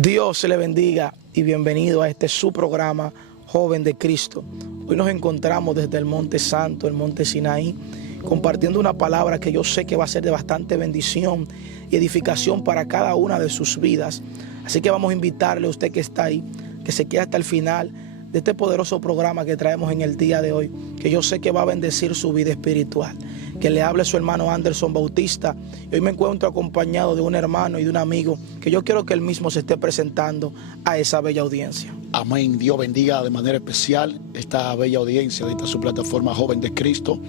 Dios le bendiga y bienvenido a este su programa Joven de Cristo. Hoy nos encontramos desde el Monte Santo, el Monte Sinaí, compartiendo una palabra que yo sé que va a ser de bastante bendición y edificación para cada una de sus vidas. Así que vamos a invitarle a usted que está ahí, que se quede hasta el final de este poderoso programa que traemos en el día de hoy, que yo sé que va a bendecir su vida espiritual. Que le hable su hermano Anderson Bautista. Y hoy me encuentro acompañado de un hermano y de un amigo que yo quiero que él mismo se esté presentando a esa bella audiencia. Amén. Dios bendiga de manera especial esta bella audiencia de esta su plataforma Joven de Cristo.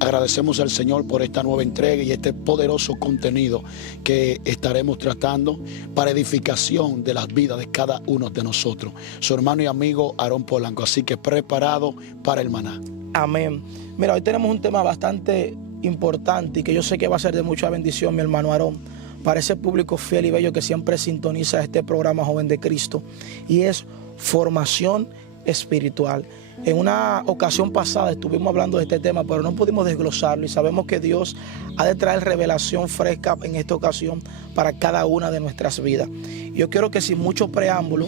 Agradecemos al Señor por esta nueva entrega y este poderoso contenido que estaremos tratando para edificación de las vidas de cada uno de nosotros. Su hermano y amigo Aarón Polanco. Así que preparado para el maná. Amén. Mira, hoy tenemos un tema bastante importante y que yo sé que va a ser de mucha bendición, mi hermano Aarón, para ese público fiel y bello que siempre sintoniza este programa Joven de Cristo, y es formación espiritual. En una ocasión pasada estuvimos hablando de este tema, pero no pudimos desglosarlo, y sabemos que Dios ha de traer revelación fresca en esta ocasión para cada una de nuestras vidas. Yo quiero que sin mucho preámbulo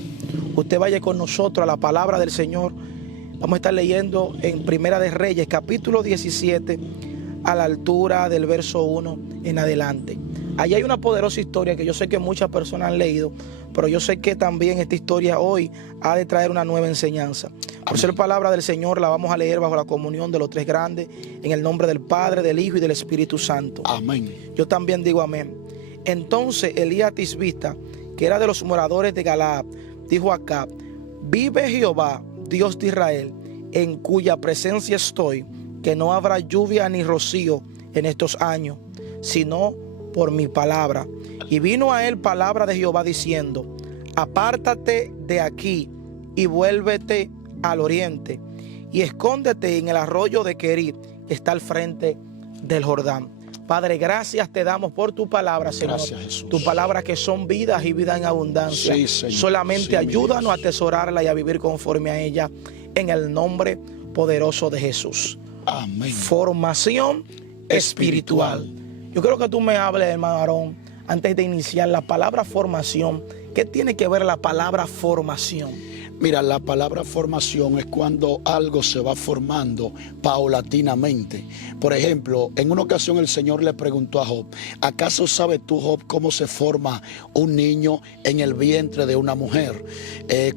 usted vaya con nosotros a la palabra del Señor. Vamos a estar leyendo en Primera de Reyes, capítulo 17, a la altura del verso 1 en adelante. Allí hay una poderosa historia que yo sé que muchas personas han leído, pero yo sé que también esta historia hoy ha de traer una nueva enseñanza. Por ser palabra del Señor, la vamos a leer bajo la comunión de los tres grandes, en el nombre del Padre, del Hijo y del Espíritu Santo. Amén. Yo también digo amén. Entonces Elías Tisbita, que era de los moradores de Galaad, dijo a Acab: vive Jehová, Dios de Israel, en cuya presencia estoy, que no habrá lluvia ni rocío en estos años, sino por mi palabra. Y vino a él palabra de Jehová diciendo: apártate de aquí y vuélvete al oriente, y escóndete en el arroyo de Querib, que está al frente del Jordán. Padre, gracias te damos por tu palabra, Señor. Gracias, Jesús. Tu palabra que son vidas y vida en abundancia. Sí, Señor. Solamente Sí, ayúdanos a atesorarla y a vivir conforme a ella, en el nombre poderoso de Jesús. Amén. Formación espiritual. Yo quiero que tú me hables, hermano Aarón, antes de iniciar la palabra formación. ¿Qué tiene que ver la palabra formación? Mira, la palabra formación es cuando algo se va formando paulatinamente. Por ejemplo, en una ocasión el Señor le preguntó a Job: ¿acaso sabes tú, Job, cómo se forma un niño en el vientre de una mujer?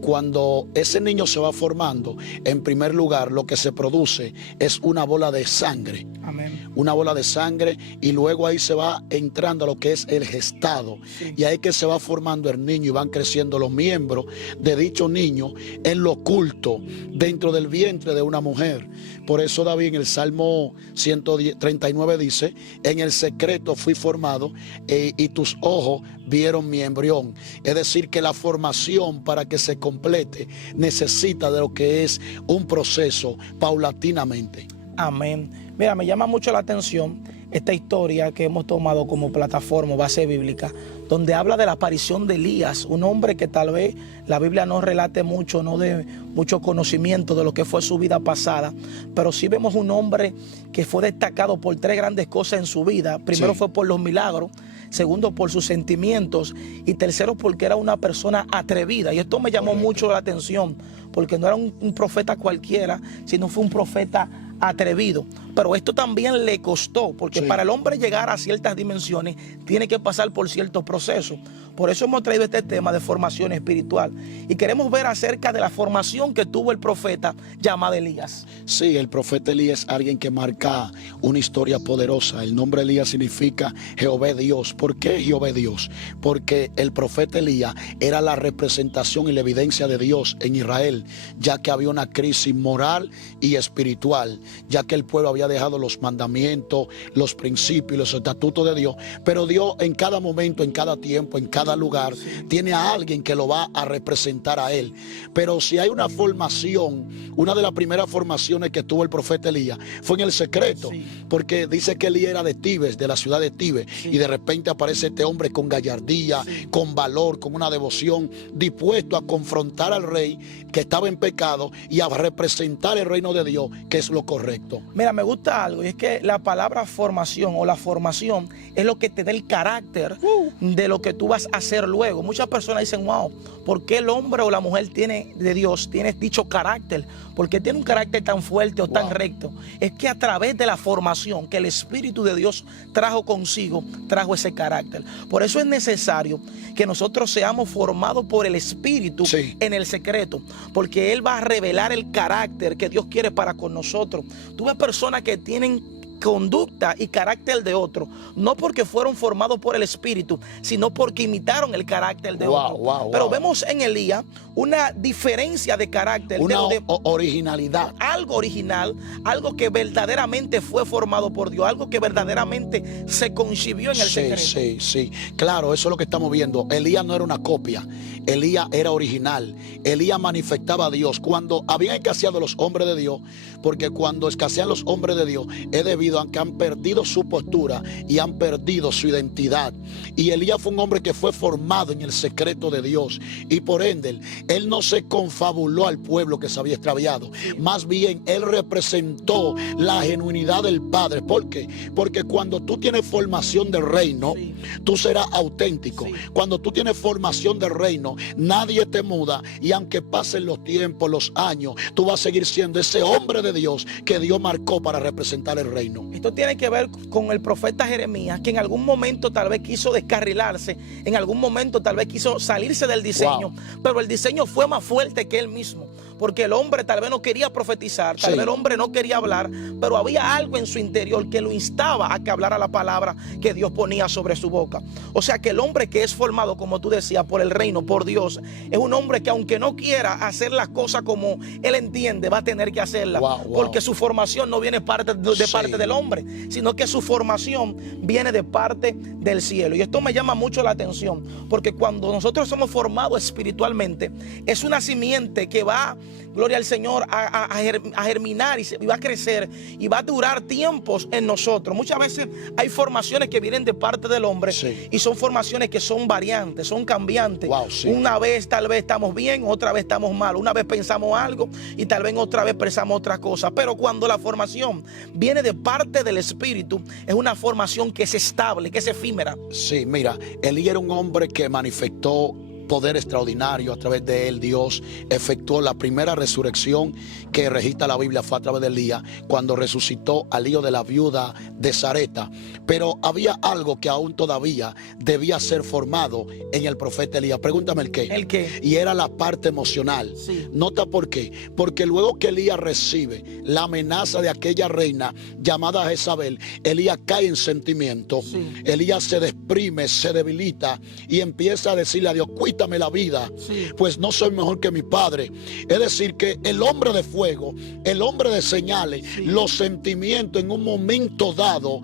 Cuando ese niño se va formando, en primer lugar lo que se produce es una bola de sangre. Amén. Una bola de sangre, y luego ahí se va entrando a lo que es el gestado. Sí. Y ahí que se va formando el niño y van creciendo los miembros de dicho niño en lo oculto, dentro del vientre de una mujer. Por eso David en el Salmo 139 dice: en el secreto fui formado y tus ojos vieron mi embrión. Es decir, que la formación, para que se complete, necesita de lo que es un proceso paulatinamente. Amén. Mira, me llama mucho la atención esta historia que hemos tomado como plataforma, base bíblica, donde habla de la aparición de Elías, un hombre que tal vez la Biblia no relate mucho, no de mucho conocimiento de lo que fue su vida pasada, pero sí vemos un hombre que fue destacado por tres grandes cosas en su vida. Primero fue por los milagros, segundo por sus sentimientos, y tercero porque era una persona atrevida. Y esto me llamó mucho la atención, porque no era un profeta cualquiera, sino fue un profeta atrevido. Pero esto también le costó, porque para el hombre llegar a ciertas dimensiones tiene que pasar por ciertos procesos. Por eso hemos traído este tema de formación espiritual, y queremos ver acerca de la formación que tuvo el profeta llamado Elías. Sí, el profeta Elías es alguien que marca una historia poderosa. El nombre Elías significa Jehová Dios. ¿Por qué Jehová Dios? Porque el profeta Elías era la representación y la evidencia de Dios en Israel, ya que había una crisis moral y espiritual, ya que el pueblo había dejado los mandamientos, los principios y los estatutos de Dios. Pero Dios en cada momento, en cada tiempo, en cada lugar, tiene a alguien que lo va a representar a él. Pero si hay una formación, una de las primeras formaciones que tuvo el profeta Elías fue en el secreto, porque dice que Elías era de Tibes, de la ciudad de Tibes, y de repente aparece este hombre con gallardía, con valor, con una devoción, dispuesto a confrontar al rey que estaba estaba en pecado y a representar el reino de Dios, que es lo correcto. Mira, me gusta algo, y es que la palabra formación o la formación es lo que te da el carácter de lo que tú vas a hacer luego. Muchas personas dicen, wow, ¿por qué el hombre o la mujer de Dios tiene dicho carácter? ¿Por qué tiene un carácter tan fuerte o tan recto? Es que a través de la formación que el Espíritu de Dios trajo consigo, trajo ese carácter. Por eso es necesario que nosotros seamos formados por el Espíritu en el secreto, porque Él va a revelar el carácter que Dios quiere para con nosotros. Tú ves personas que tienen conducta y carácter de otro, no porque fueron formados por el Espíritu, sino porque imitaron el carácter de otro. Pero vemos en Elías una diferencia de carácter, una originalidad, algo original, algo que verdaderamente fue formado por Dios, algo que verdaderamente se concibió en el secreto. Sí, claro, eso es lo que estamos viendo. Elías no era una copia, Elías era original. Elías manifestaba a Dios cuando habían escaseado los hombres de Dios, porque cuando escasean los hombres de Dios es debido a que han perdido su postura y han perdido su identidad. Y Elías fue un hombre que fue formado en el secreto de Dios, y por ende él no se confabuló al pueblo que se había extraviado, más bien él representó la genuinidad del Padre. ¿Por qué? Porque cuando tú tienes formación del reino, tú serás auténtico. Cuando tú tienes formación del reino, nadie te muda, y aunque pasen los tiempos, los años, tú vas a seguir siendo ese hombre de Dios que Dios marcó para representar el reino. Esto tiene que ver con el profeta Jeremías, que en algún momento tal vez quiso descarrilarse, en algún momento tal vez quiso salirse del diseño, pero el diseño fue más fuerte que él mismo. Porque el hombre tal vez no quería profetizar, tal vez el hombre no quería hablar, pero había algo en su interior que lo instaba a que hablara la palabra que Dios ponía sobre su boca. O sea que el hombre que es formado, como tú decías, por el reino, por Dios, es un hombre que aunque no quiera hacer las cosas como él entiende, va a tener que hacerlas. Porque su formación no viene de parte del hombre, sino que su formación viene de parte del cielo. Y esto me llama mucho la atención, porque cuando nosotros somos formados espiritualmente, es una simiente que va, gloria al Señor, a germinar y va a crecer y va a durar tiempos en nosotros. Muchas veces hay formaciones que vienen de parte del hombre y son formaciones que son variantes, son cambiantes. Una vez tal vez estamos bien, otra vez estamos mal. Una vez pensamos algo y tal vez otra vez pensamos otra cosa. Pero cuando la formación viene de parte del Espíritu, es una formación que es estable, que es efímera. Sí, mira, Elías era un hombre que manifestó poder extraordinario. A través de él Dios efectuó la primera resurrección que registra la Biblia. Fue a través de Elías, cuando resucitó al hijo de la viuda de Sarepta. Pero había algo que aún todavía debía ser formado en el profeta Elías. Pregúntame el qué. ¿El qué? Y era la parte emocional. Nota por qué. Porque luego que Elías recibe la amenaza de aquella reina llamada Jezabel, Elías cae en sentimiento. Elías se deprime, se debilita y empieza a decirle a Dios: quítame la vida, pues no soy mejor que mi padre. Es decir, que el hombre de fuego, el hombre de señales, los sentimientos en un momento dado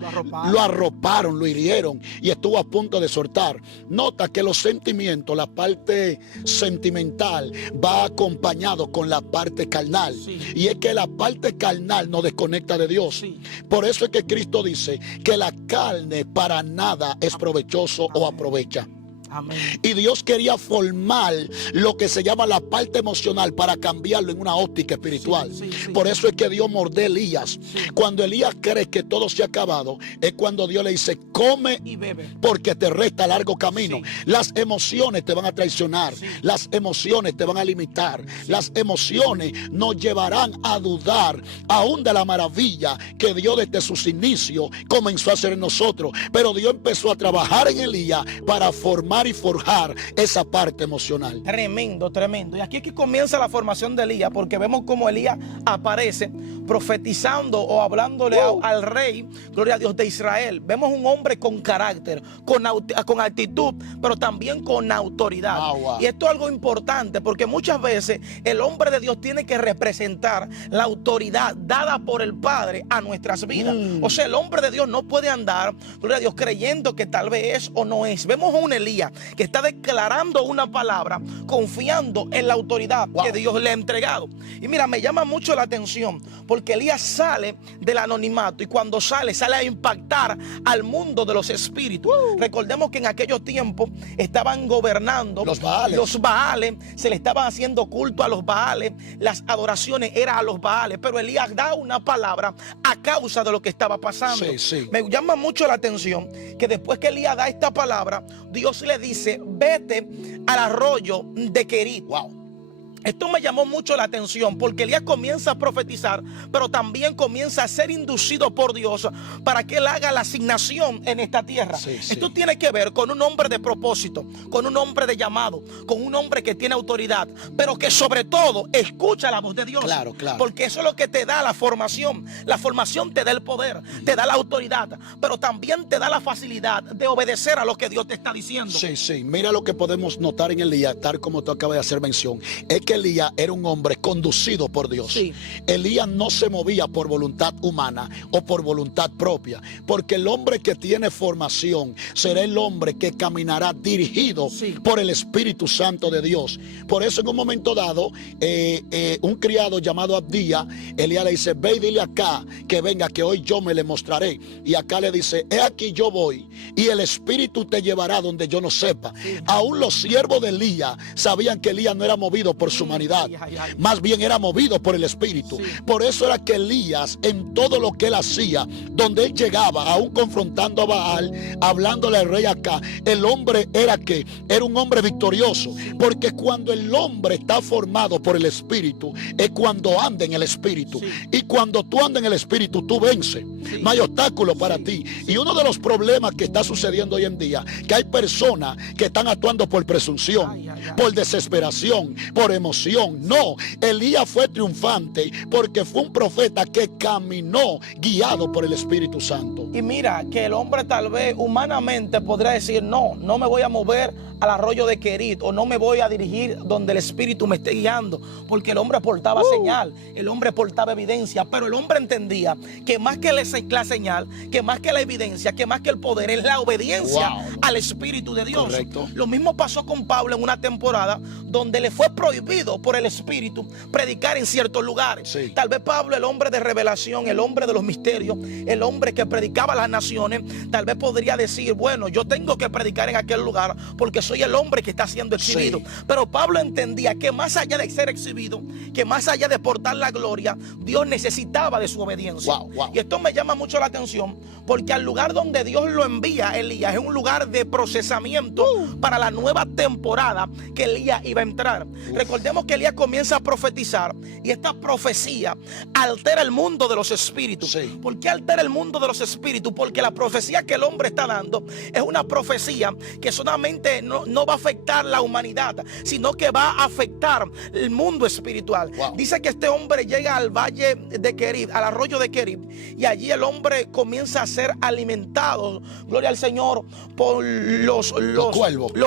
lo arroparon, lo hirieron y estuvo a punto de soltar. Nota que los sentimientos, la parte sentimental, va acompañado con la parte carnal. Y es que la parte carnal nos desconecta de Dios. Por eso es que Cristo dice que la carne para nada es provechoso o aprovecha. Amén. Y Dios quería formar lo que se llama la parte emocional para cambiarlo en una óptica espiritual. Por eso es que Dios mordió a Elías. Cuando Elías cree que todo se ha acabado, es cuando Dios le dice: come y bebe, porque te resta largo camino. Las emociones te van a traicionar, las emociones te van a limitar, las emociones nos llevarán a dudar aún de la maravilla que Dios desde sus inicios comenzó a hacer en nosotros. Pero Dios empezó a trabajar en Elías para formar y forjar esa parte emocional. Tremendo, tremendo. Y aquí es que comienza la formación de Elías, porque vemos cómo Elías aparece profetizando o hablándole al rey, gloria a Dios, de Israel. Vemos un hombre con carácter, con actitud, pero también con autoridad. Y esto es algo importante, porque muchas veces el hombre de Dios tiene que representar la autoridad dada por el Padre a nuestras vidas. O sea, el hombre de Dios no puede andar, gloria a Dios, creyendo que tal vez es o no es. Vemos a un Elías que está declarando una palabra confiando en la autoridad que Dios le ha entregado. Y mira, me llama mucho la atención porque Elías sale del anonimato y cuando sale a impactar al mundo de los espíritus. Recordemos que en aquellos tiempos estaban gobernando los Baales, se le estaban haciendo culto a los Baales, las adoraciones eran a los Baales, pero Elías da una palabra a causa de lo que estaba pasando. Me llama mucho la atención que después que Elías da esta palabra, Dios le dice, vete al arroyo de Querit. Esto me llamó mucho la atención porque Elías comienza a profetizar, pero también comienza a ser inducido por Dios para que él haga la asignación en esta tierra. Esto tiene que ver con un hombre de propósito, con un hombre de llamado, con un hombre que tiene autoridad, pero que sobre todo escucha la voz de Dios. Porque eso es lo que te da la formación. La formación te da el poder, te da la autoridad, pero también te da la facilidad de obedecer a lo que Dios te está diciendo. Mira lo que podemos notar en Elías, tal como tú acabas de hacer mención, es que Elías era un hombre conducido por Dios. Elías no se movía por voluntad humana o por voluntad propia, porque el hombre que tiene formación será el hombre que caminará dirigido por el Espíritu Santo de Dios. Por eso en un momento dado un criado llamado Abdía, Elías le dice, ve y dile acá que venga, que hoy yo me le mostraré. Y acá le dice, he aquí yo voy y el Espíritu te llevará donde yo no sepa. Aún los siervos de Elías sabían que Elías no era movido por su humanidad, más bien era movido por el Espíritu. Por eso era que Elías, en todo lo que él hacía, donde él llegaba, aún confrontando a Baal, hablándole al rey acá, el hombre era un hombre victorioso, porque cuando el hombre está formado por el Espíritu, es cuando anda en el Espíritu, y cuando tú andas en el Espíritu, tú vences. No hay obstáculo para ti. Y uno de los problemas que está sucediendo hoy en día, que hay personas que están actuando por presunción, por desesperación, por emoción. No, Elías fue triunfante porque fue un profeta que caminó guiado por el Espíritu Santo. Y mira que el hombre tal vez humanamente podría decir, no me voy a mover al arroyo de Querit, o no me voy a dirigir donde el Espíritu me esté guiando, porque el hombre portaba señal, el hombre portaba evidencia, pero el hombre entendía que más que la señal, que más que la evidencia, que más que el poder, es la obediencia al Espíritu de Dios. Lo mismo pasó con Pablo en una temporada donde le fue prohibido por el Espíritu predicar en ciertos lugares. Tal vez Pablo, el hombre de revelación, el hombre de los misterios, el hombre que predicaba a las naciones, tal vez podría decir, bueno, yo tengo que predicar en aquel lugar porque soy el hombre que está siendo exhibido. Pero Pablo entendía que más allá de ser exhibido, que más allá de portar la gloria, Dios necesitaba de su obediencia. Y esto me llama mucho la atención porque al lugar donde Dios lo envía, Elías, es un lugar de procesamiento para la nueva temporada que Elías iba a entrar. Recordemos que Elías comienza a profetizar y esta profecía altera el mundo de los espíritus. ¿Por qué altera el mundo de los espíritus? Porque la profecía que el hombre está dando es una profecía que solamente no va a afectar la humanidad, sino que va a afectar el mundo espiritual. Dice que este hombre llega al valle de Querit, al arroyo de Querit, y allí el hombre comienza a ser alimentado, gloria al Señor, por los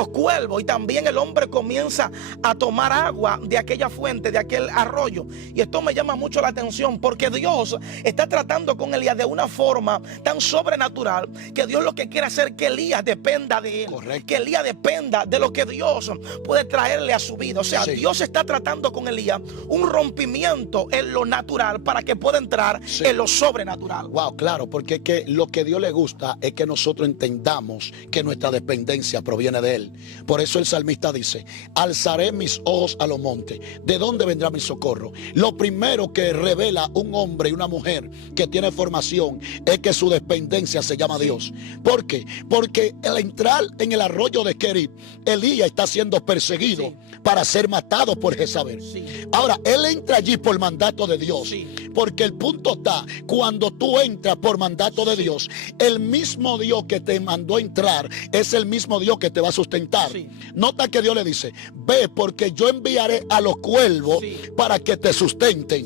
cuervos, y también el hombre comienza a tomar agua de aquella fuente, de aquel arroyo. Y esto me llama mucho la atención porque Dios está tratando con Elías de una forma tan sobrenatural que Dios lo que quiere hacer es que Elías dependa de él, que Elías dependa de lo que Dios puede traerle a su vida. O sea, Dios está tratando con Elías un rompimiento en lo natural para que pueda entrar en lo sobrenatural. Claro, porque lo que Dios le gusta es que nosotros entendamos que nuestra dependencia proviene de Él. Por eso el salmista dice, alzaré mis ojos a los montes. ¿De dónde vendrá mi socorro? Lo primero que revela un hombre y una mujer que tiene formación es que su dependencia se llama Dios. ¿Por qué? Porque al entrar en el arroyo de Querit, Elías está siendo perseguido para ser matado por Jezabel. Ahora, él entra allí por mandato de Dios. Porque el punto está, cuando tú entras por mandato de Dios, el mismo Dios que te mandó a entrar es el mismo Dios que te va a sustentar. Nota que Dios le dice, ve porque yo enviaré a los cuervos para que te sustenten.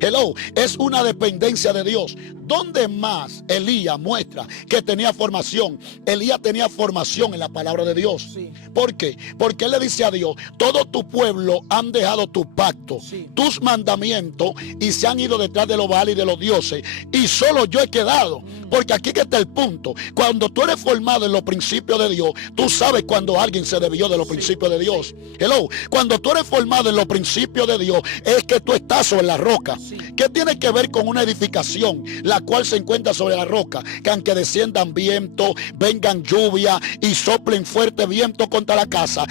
Hello, es una dependencia de Dios. ¿Dónde más Elías muestra que tenía formación? Elías tenía formación en la palabra de Dios. ¿Por qué? Porque él le dice a Dios, todo tu pueblo han dejado tu pacto, tus mandamientos, y se han ido de detrás de los Baales y de los dioses, y solo yo he quedado. Porque aquí que está el punto. Cuando tú eres formado en los principios de Dios, tú sabes cuando alguien se desvió de los principios de Dios. Hello. Cuando tú eres formado en los principios de Dios, es que tú estás sobre la roca. ¿Qué tiene que ver con una edificación la cual se encuentra sobre la roca? Que aunque desciendan vientos, vengan lluvia y soplen fuerte viento contra la casa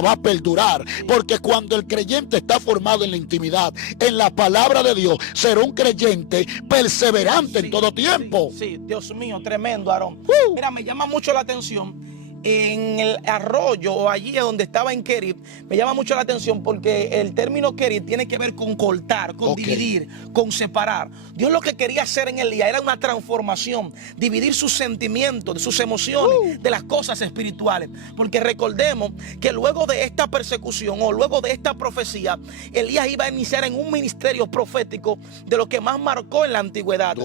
va a perdurar. Porque cuando el creyente está formado en la intimidad, en la palabra de Dios, será un creyente perseverante en todo tiempo. Sí, Dios mío, tremendo, Aarón. Mira, me llama mucho la atención. En el arroyo o allí donde estaba en Kerit, me llama mucho la atención porque el término Kerit tiene que ver con cortar, con dividir, con separar. Dios lo que quería hacer en Elías era una transformación, dividir sus sentimientos, sus emociones de las cosas espirituales. Porque recordemos que luego de esta persecución o luego de esta profecía, Elías iba a iniciar en un ministerio profético de lo que más marcó en la antigüedad.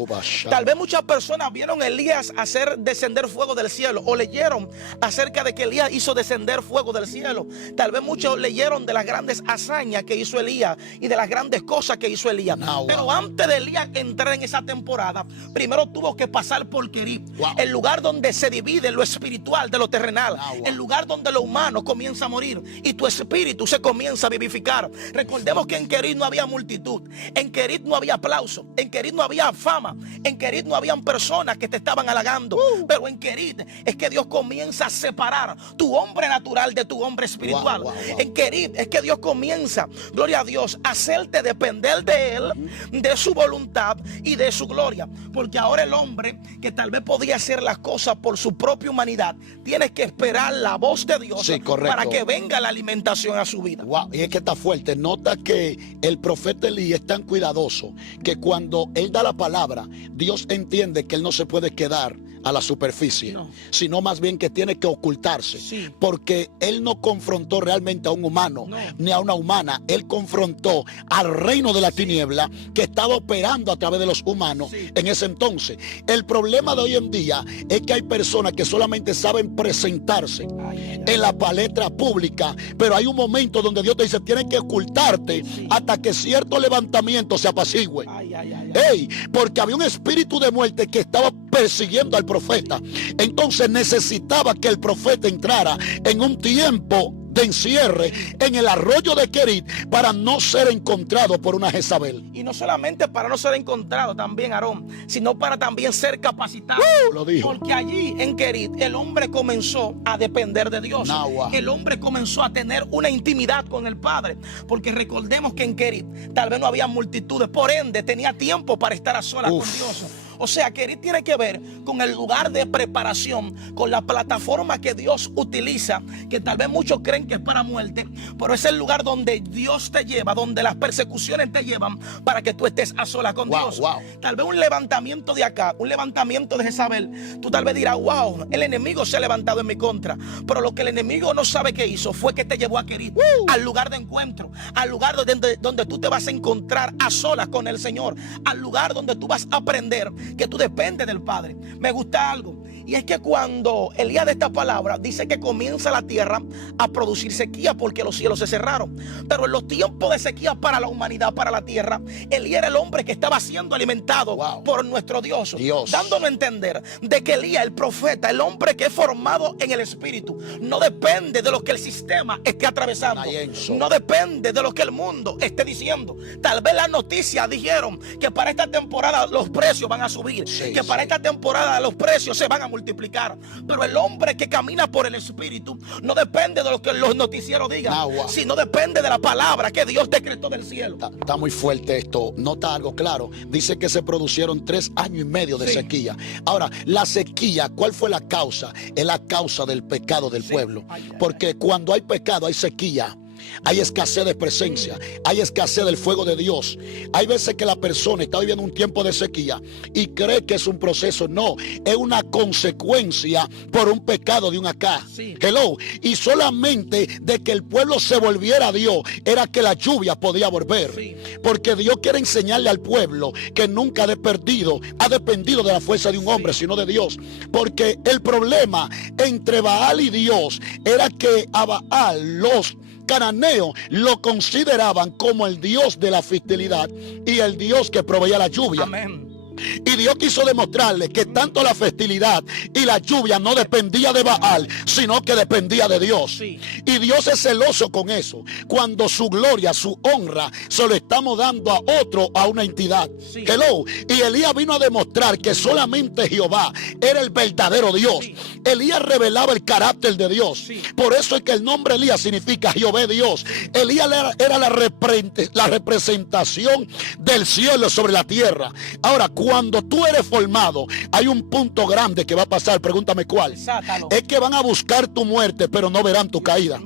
Tal vez muchas personas vieron a Elías hacer descender fuego del cielo o leyeron acerca de que Elías hizo descender fuego del cielo. Tal vez muchos leyeron de las grandes hazañas que hizo Elías y de las grandes cosas que hizo Elías. Pero antes de Elías entrar en esa temporada, primero tuvo que pasar por Kerit, el lugar donde se divide lo espiritual de lo terrenal, el lugar donde lo humano comienza a morir y tu espíritu se comienza a vivificar. Recordemos que en Kerit no había multitud, en Kerit no había aplauso, en Kerit no había fama, en Kerit no habían personas que te estaban halagando, pero en Kerit es que Dios comienza a separar tu hombre natural de tu hombre espiritual. En Kerit es que Dios comienza, gloria a Dios, a hacerte depender de Él, de su voluntad y de su gloria. Porque ahora el hombre que tal vez podía hacer las cosas por su propia humanidad, tiene que esperar la voz de Dios para que venga la alimentación a su vida. Y es que está fuerte. Nota que el profeta Elías es tan cuidadoso que cuando él da la palabra, Dios entiende que él no se puede quedar a la superficie, sino más bien que tiene que ocultarse, porque él no confrontó realmente a un humano ni a una humana. Él confrontó al reino de la tiniebla que estaba operando a través de los humanos en ese entonces. El problema de hoy en día es que hay personas que solamente saben presentarse en la palestra pública, pero hay un momento donde Dios te dice tienes que ocultarte hasta que cierto levantamiento se apacigüe. Porque había un espíritu de muerte que estaba persiguiendo al profeta. Entonces necesitaba que el profeta entrara en un tiempo de encierre en el arroyo de Kerit para no ser encontrado por una Jezabel. Y no solamente para no ser encontrado también, Aarón, sino para también ser capacitado. Lo dijo. Porque allí en Kerit el hombre comenzó a depender de Dios. El hombre comenzó a tener una intimidad con el Padre. Porque recordemos que en Kerit tal vez no había multitudes, por ende tenía tiempo para estar a solas con Dios. O sea, Kerit tiene que ver con el lugar de preparación, con la plataforma que Dios utiliza, que tal vez muchos creen que es para muerte, pero es el lugar donde Dios te lleva, donde las persecuciones te llevan para que tú estés a solas con Dios. Tal vez un levantamiento de acá, un levantamiento de Jezabel, tú tal vez dirás, wow, el enemigo se ha levantado en mi contra, pero lo que el enemigo no sabe que hizo fue que te llevó a Kerit, al lugar de encuentro, al lugar donde tú te vas a encontrar a solas con el Señor, al lugar donde tú vas a aprender que tú dependes del Padre. Me gusta algo, y es que cuando Elías de esta palabra dice que comienza la tierra a producir sequía porque los cielos se cerraron, pero en los tiempos de sequía para la humanidad, para la tierra, Elías era el hombre que estaba siendo alimentado por nuestro Dios, dándonos a entender de que Elías, el profeta, el hombre que es formado en el Espíritu, no depende de lo que el sistema esté atravesando, no depende de lo que el mundo esté diciendo. Tal vez las noticias dijeron que para esta temporada los precios van a subir, que para esta temporada los precios se van a multiplicar, pero el hombre que camina por el Espíritu no depende de lo que los noticieros digan, sino depende de la palabra que Dios decretó del cielo. Está muy fuerte esto. Nota algo claro, dice que se produjeron 3 años y medio de sequía. Ahora, la sequía, ¿cuál fue la causa? Es la causa del pecado del pueblo, porque cuando hay pecado hay sequía. Hay escasez de presencia, hay escasez del fuego de Dios. Hay veces que la persona está viviendo un tiempo de sequía y cree que es un proceso. No, es una consecuencia por un pecado de un acá. Hello. Y solamente de que el pueblo se volviera a Dios era que la lluvia podía volver. Porque Dios quiere enseñarle al pueblo que nunca ha dependido de la fuerza de un hombre, sino de Dios. Porque el problema entre Baal y Dios era que a Baal los cananeos lo consideraban como el Dios de la fertilidad y el Dios que proveía la lluvia. Amén. Y Dios quiso demostrarle que tanto la fertilidad y la lluvia no dependía de Baal, sino que dependía de Dios. Sí. Y Dios es celoso con eso. Cuando su gloria, su honra, se lo estamos dando a otro, a una entidad. Sí. Hello. Y Elías vino a demostrar que solamente Jehová era el verdadero Dios. Sí. Elías revelaba el carácter de Dios. Sí. Por eso es que el nombre Elías significa Jehová Dios. Elías era la representación del cielo sobre la tierra. Ahora, cuando tú eres formado, hay un punto grande que va a pasar. Pregúntame cuál. Sátalo. Es que van a buscar tu muerte, pero no verán tu caída.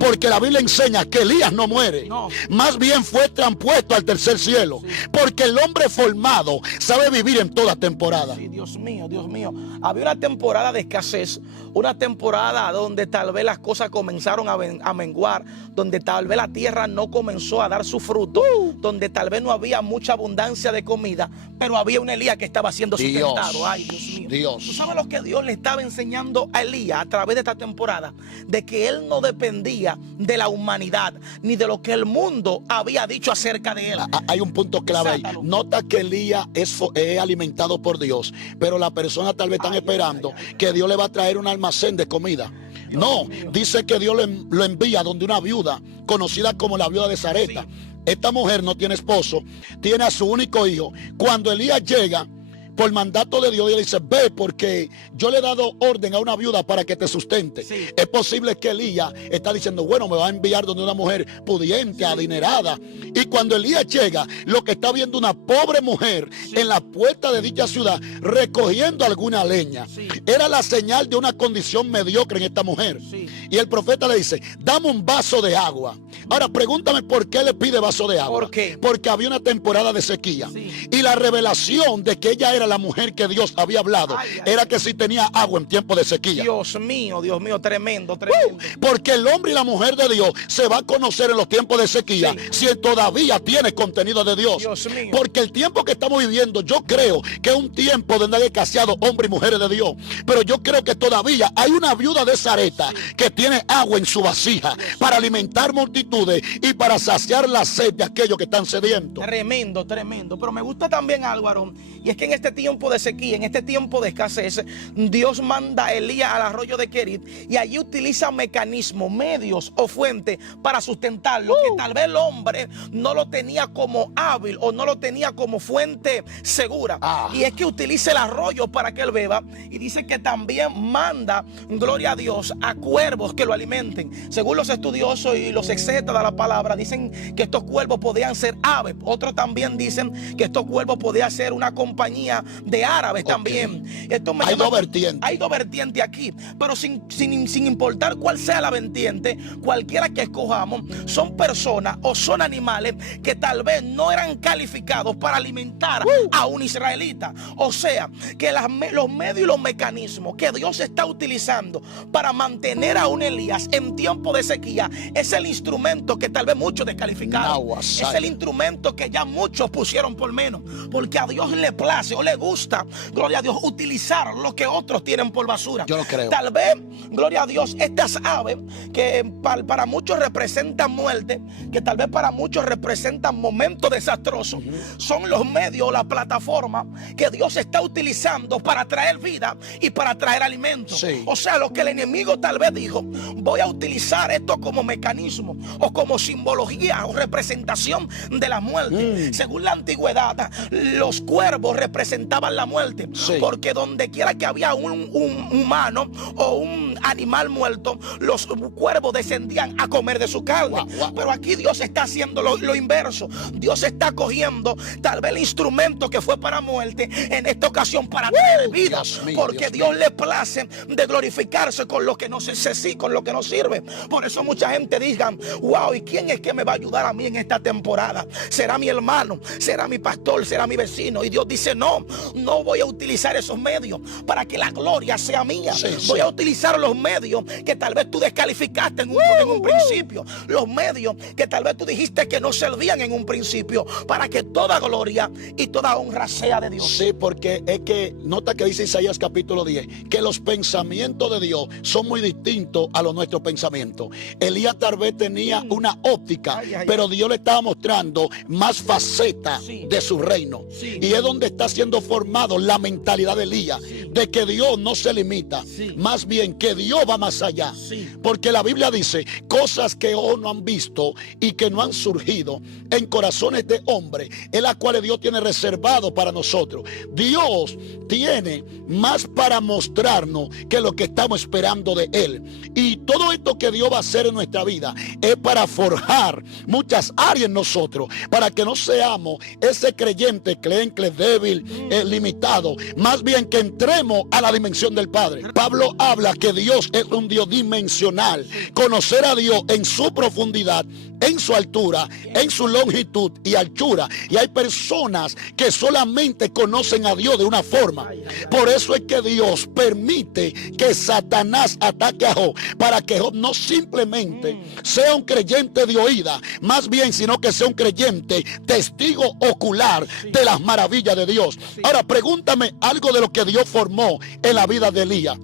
Porque la Biblia enseña que Elías no muere. No. Más bien fue traspuesto al tercer cielo. Sí. Porque el hombre formado sabe vivir en toda temporada. Sí, Dios mío, Dios mío. Había una temporada de escasez, una temporada donde tal vez las cosas comenzaron a menguar, donde tal vez la tierra no comenzó a dar su fruto, donde tal vez no había mucha abundancia de comida, pero había un Elías que estaba siendo sustentado. Ay, Dios mío. Dios. ¿Tú sabes lo que Dios le estaba enseñando a Elías a través de esta temporada? De que él no dependía de la humanidad, ni de lo que el mundo había dicho acerca de él. Hay un punto clave ahí. Sátalo. Nota que Elías es alimentado por Dios, pero la persona tal vez están esperando que Dios le va a traer un almacén de comida. No, dice que Dios lo envía donde una viuda conocida como la viuda de Sarepta. Sí. Esta mujer no tiene esposo, tiene a su único hijo. Cuando Elías llega, por mandato de Dios, Dios le dice: ve, porque yo le he dado orden a una viuda para que te sustente. Sí. Es posible que Elías está diciendo: bueno, me va a enviar donde una mujer pudiente, adinerada. Y cuando Elías llega, lo que está viendo una pobre mujer en la puerta de dicha ciudad recogiendo alguna leña. Sí. Era la señal de una condición mediocre en esta mujer. Sí. Y el profeta le dice: dame un vaso de agua. Ahora pregúntame por qué le pide vaso de agua. ¿Por qué? Porque había una temporada de sequía. Sí. Y la revelación de que ella era la mujer que Dios había hablado era que si tenía agua en tiempo de sequía. Dios mío, tremendo, tremendo. Porque el hombre y la mujer de Dios se va a conocer en los tiempos de sequía, Sí. si todavía tiene contenido de Dios. Dios mío. Porque el tiempo que estamos viviendo, yo creo que es un tiempo donde hay escaseado hombres y mujeres de Dios. Pero yo creo que todavía hay una viuda de Sarepta que tiene agua en su vasija para alimentar multitudes y para saciar la sed de aquellos que están sedientos. Tremendo, tremendo. Pero me gusta también algo, Aarón, y es que en este tiempo de sequía, en este tiempo de escasez, Dios manda a Elías al arroyo de Kerit y allí utiliza mecanismos, medios o fuentes para sustentarlo, que tal vez el hombre no lo tenía como hábil o no lo tenía como fuente segura. Y es que utiliza el arroyo para que él beba, y dice que también manda, gloria a Dios, a cuervos que lo alimenten. Según los estudiosos y los exegetas de la palabra, dicen que estos cuervos podían ser aves. Otros también dicen que estos cuervos podían ser una compañía de árabes también. Esto me Hay llama- dos vertientes. Hay dos vertientes aquí, pero sin importar cuál sea la vertiente, cualquiera que escojamos, son personas o son animales que tal vez no eran calificados para alimentar a un israelita. O sea, que los medios y los mecanismos que Dios está utilizando para mantener a un Elías en tiempo de sequía es el instrumento que tal vez muchos descalificaron. Es el instrumento que ya muchos pusieron por menos, porque a Dios le place o le gusta, gloria a Dios, utilizar lo que otros tienen por basura. Yo lo creo. Tal vez, gloria a Dios, estas aves que para muchos representan muerte, que tal vez para muchos representan momentos desastrosos, son los medios o la plataforma que Dios está utilizando para traer vida y para traer alimento. Sí. O sea, lo que el enemigo tal vez dijo: voy a utilizar esto como mecanismo o como simbología o representación de la muerte. Según la antigüedad, los cuervos representaban la muerte, Sí. porque donde quiera que había un humano o un animal muerto, los cuervos descendían a comer de su carne. Wow. Pero aquí Dios está haciendo lo inverso. Dios está cogiendo tal vez el instrumento que fue para muerte en esta ocasión para traer vida, Dios mío, porque Dios Dios le place de glorificarse con lo que no con lo que no sirve. Por eso mucha gente diga: wow, ¿y quién es que me va a ayudar a mí en esta temporada? ¿Será mi hermano? ¿Será mi pastor? ¿Será mi vecino? Y Dios dice: dice, no voy a utilizar esos medios para que la gloria sea mía. Voy a utilizar los medios que tal vez tú descalificaste en un principio, los medios que tal vez tú dijiste que no servían en un principio, para que toda gloria y toda honra sea de Dios. Sí, porque es que nota que dice Isaías capítulo 10 que los pensamientos de Dios son muy distintos a los nuestros pensamientos. Elías tal vez tenía una óptica, pero Dios le estaba mostrando más facetas de su reino. Y es donde está siendo formado la mentalidad de Elías, de que Dios no se limita, más bien que Dios va más allá. Porque la Biblia dice cosas que ojos no han visto y que no han surgido en corazones de hombres, en las cuales Dios tiene reservado para nosotros. Dios tiene más para mostrarnos que lo que estamos esperando de Él. Y todo esto que Dios va a hacer en nuestra vida es para forjar muchas áreas en nosotros, para que no seamos ese creyente clencre, débil, limitado, más bien que entremos a la dimensión del Padre. Pablo habla que Dios es un Dios dimensional. Conocer a Dios en su profundidad, en su altura, en su longitud y anchura. Y hay personas que solamente conocen a Dios de una forma. Por eso es que Dios permite que Satanás ataque a Job, para que Job no simplemente sea un creyente de oída, más bien sino que sea un creyente testigo ocular de las maravillas de Dios. Ahora pregúntame algo de lo que Dios formó en la vida de Elías.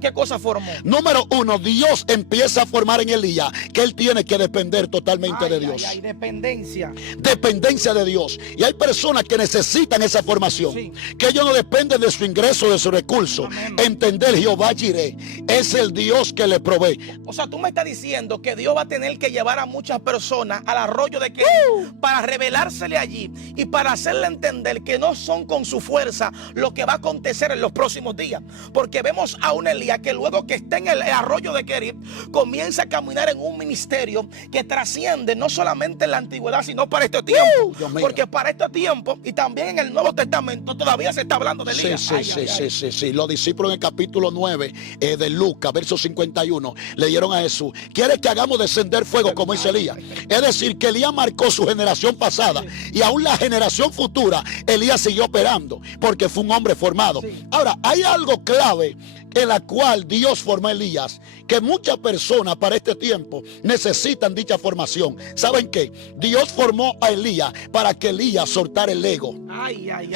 ¿Qué cosa formó? Número uno, Dios empieza a formar en Elías que él tiene que depender totalmente de Dios. Dependencia. Dependencia de Dios. Y hay personas que necesitan esa formación, que ellos no dependen de su ingreso, de su recurso. Entender, Jehová Jireh es el Dios que le provee. O sea, tú me estás diciendo que Dios va a tener que llevar a muchas personas al arroyo de Kerit para revelársele allí y para hacerle entender que no son con su fuerza lo que va a acontecer en los próximos días. Porque vemos a un Elías que luego que está en el arroyo de Kerit comienza a caminar en un ministerio que trasciende no solamente en la antigüedad sino para este tiempo, porque para este tiempo y también en el Nuevo Testamento todavía se está hablando de Elías. Sí. Los discípulos en el capítulo 9 de Lucas, verso 51, le dieron a Jesús: ¿quieres que hagamos descender fuego como dice Elías? Es decir, que Elías marcó su generación pasada y aún la generación futura Elías siguió operando porque fue un hombre formado. Ahora, hay algo clave en la cual Dios formó a Elías, que muchas personas para este tiempo necesitan dicha formación. ¿Saben qué? Dios formó a Elías para que Elías soltara el ego.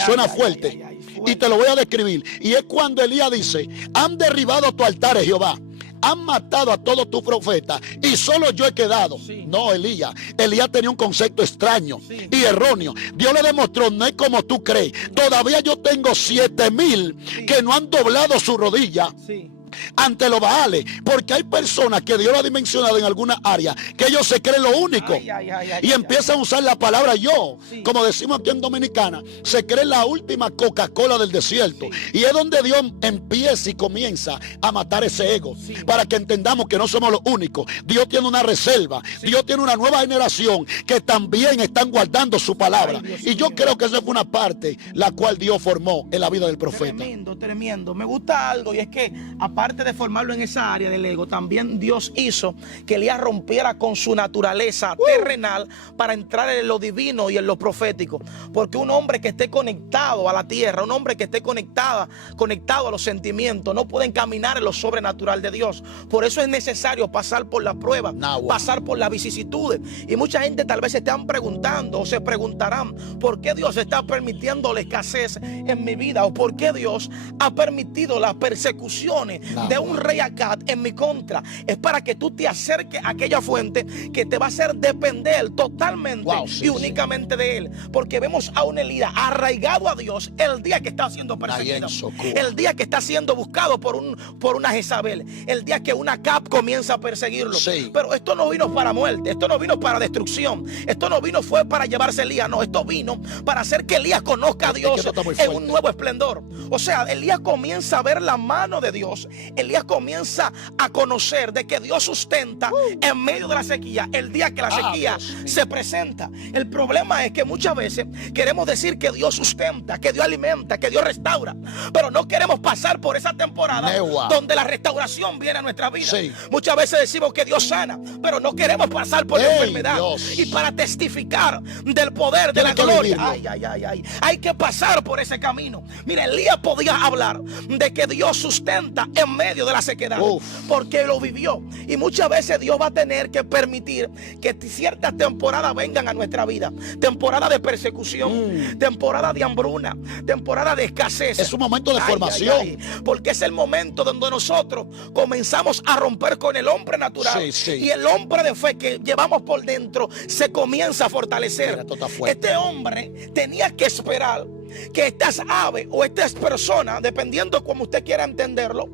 Suena fuerte. Y te lo voy a describir. Y es cuando Elías dice: han derribado tu altar, Jehová, han matado a todos tus profetas y solo yo he quedado. No, Elías tenía un concepto extraño y erróneo. Dios le demostró: no es como tú crees. Todavía yo tengo 7,000 que no han doblado su rodilla ante los Baales, porque hay personas que Dios lo ha dimensionado en alguna área, que ellos se creen lo único y empiezan a usar la palabra yo, como decimos aquí en Dominicana, se cree la última Coca-Cola del desierto, y es donde Dios empieza y comienza a matar ese ego, para que entendamos que no somos los únicos. Dios tiene una reserva, Dios tiene una nueva generación que también están guardando su palabra, y yo creo que esa fue una parte la cual Dios formó en la vida del profeta. Tremendo. Me gusta algo, y es que aparte de formarlo en esa área del ego, también Dios hizo que Elías rompiera con su naturaleza terrenal para entrar en lo divino y en lo profético. Porque un hombre que esté conectado a la tierra, un hombre que esté conectado a los sentimientos, no puede caminar en lo sobrenatural de Dios. Por eso es necesario pasar por las pruebas, pasar por las vicisitudes. Y mucha gente tal vez se están preguntando o se preguntarán: ¿por qué Dios está permitiendo la escasez en mi vida? ¿O por qué Dios ha permitido las persecuciones de un rey Acab en mi contra? Es para que tú te acerques a aquella fuente que te va a hacer depender totalmente y únicamente de él. Porque vemos a un Elías arraigado a Dios el día que está siendo perseguido, el día que está siendo buscado por una Jezabel, el día que una Acab comienza a perseguirlo. Pero esto no vino para muerte, esto no vino para destrucción, esto no vino fue para llevarse a Elías, no, esto vino para hacer que Elías conozca a Dios en un nuevo esplendor. O sea, Elías comienza a ver la mano de Dios Elías comienza a conocer de que Dios sustenta en medio de la sequía, el día que la sequía se presenta. El problema es que muchas veces queremos decir que Dios sustenta, que Dios alimenta, que Dios restaura, pero no queremos pasar por esa temporada donde la restauración viene a nuestra vida. Muchas veces decimos que Dios sana, pero no queremos pasar por la enfermedad. Y para testificar del poder de la gloria, hay que pasar por ese camino. Mira, Elías podía hablar de que Dios sustenta en medio de la sequedad, porque lo vivió. Y muchas veces Dios va a tener que permitir que ciertas temporadas vengan a nuestra vida. Temporada de persecución, temporada de hambruna, temporada de escasez. Es un momento de formación. Porque es el momento donde nosotros comenzamos a romper con el hombre natural. Y el hombre de fe que llevamos por dentro se comienza a fortalecer. Este hombre tenía que esperar que estas aves o estas personas, dependiendo como usted quiera entenderlo,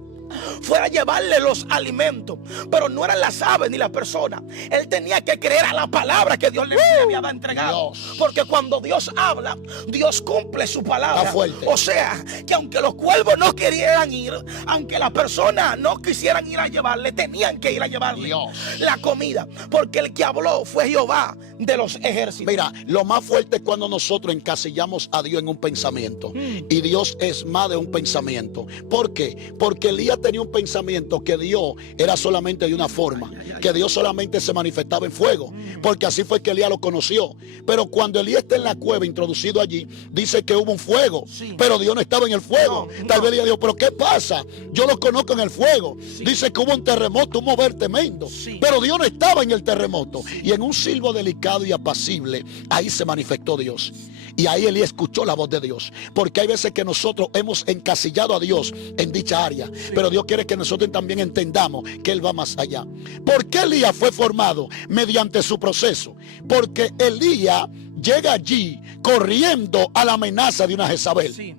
fuera a llevarle los alimentos, pero no eran las aves ni las personas. Él tenía que creer a la palabra que Dios le había entregado, porque cuando Dios habla, Dios cumple su palabra. O sea, que aunque los cuervos no querían ir, aunque las personas no quisieran ir a llevarle, tenían que ir a llevarle la comida, porque el que habló fue Jehová de los ejércitos. Mira, lo más fuerte es cuando nosotros encasillamos a Dios en un pensamiento, y Dios es más de un pensamiento. ¿Por qué? Porque Elías tenía un pensamiento que Dios era solamente de una forma, que Dios solamente se manifestaba en fuego, porque así fue que Elías lo conoció. Pero cuando Elías está en la cueva, introducido allí, dice que hubo un fuego, pero Dios no estaba en el fuego. Tal vez Elías dijo, pero ¿qué pasa? Yo lo conozco en el fuego. Dice que hubo un terremoto, un mover tremendo, pero Dios no estaba en el terremoto. Y en un silbo delicado y apacible, ahí se manifestó Dios. Y ahí Elías escuchó la voz de Dios. Porque hay veces que nosotros hemos encasillado a Dios en dicha área, pero Dios quiere que nosotros también entendamos que Él va más allá. ¿Por qué Elías fue formado? Mediante su proceso. Porque Elías llega allí corriendo a la amenaza de una Jezabel.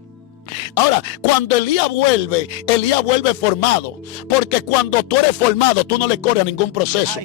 Ahora, cuando Elías vuelve formado. Porque cuando tú eres formado, tú no le corres a ningún proceso.